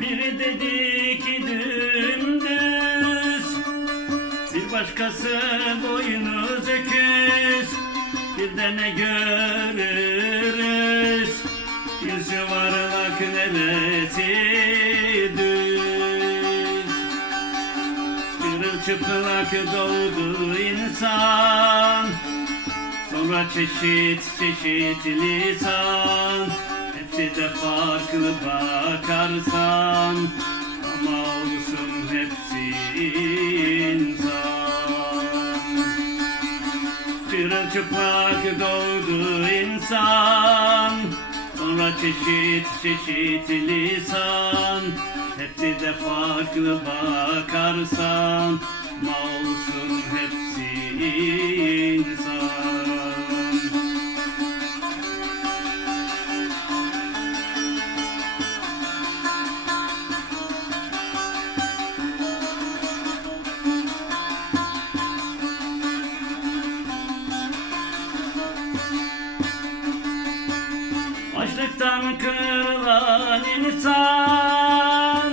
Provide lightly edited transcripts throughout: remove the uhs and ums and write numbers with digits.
Biri dedi ki dümdüz, bir başkası boynuz öküz. Bir de ne görürüz, yüz yuvarlak neresi düz. Çırılçıplak doğdu insan, sonra çeşit çeşit lisan. Hepsi de farklı bakarsan, ama olsun hepsi insan. Çırılçıplak doğdu insan, sonra çeşit çeşit lisan. Hepsi de farklı bakarsan, ama olsun hepsi insan. Açlıktan kırılan insan,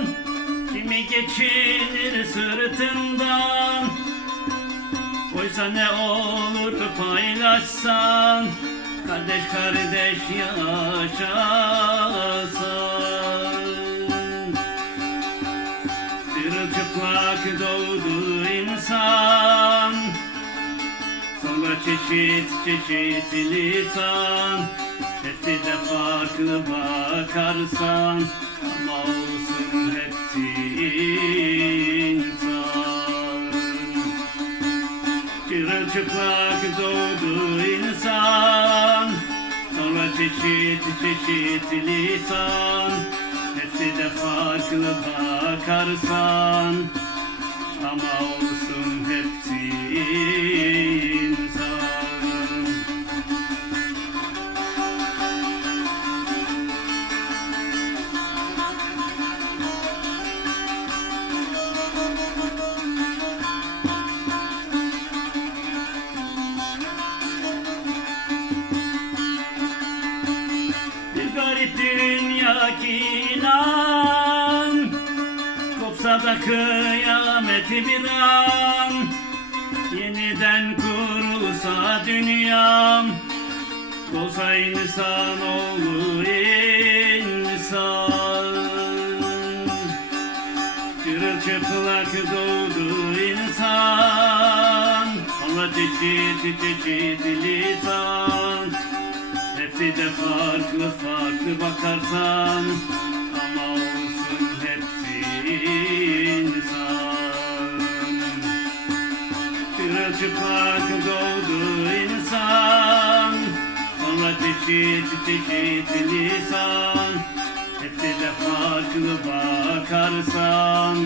kimi geçinir sırtından. Oysa ne olur paylaşsan, kardeş kardeş yaşasan. Çırılçıplak doğdu insan, sonra çeşit çeşit lisan. Hepsi de farklı bakarsan, ama olsun hepsi insan. Çırılçıplak doğdu insan, sonra çeşit çeşit lisan. Hepsi de farklı bakarsan, ama olsun hepsi insan. Garip dünya ki inan, kopsa da kıyamet bir an. Yeniden kurulsa dünyam, olsa insan oğlu insan. Çırılçıplak doğdu insan, sonra çeşit çeşit lisan. Hepsi de farklı farklı bakarsan, ama olsun hepsi insan. Çırılçıplak doğdu insan, sonra çeşit çeşit lisan. Hepsi de farklı bakarsan,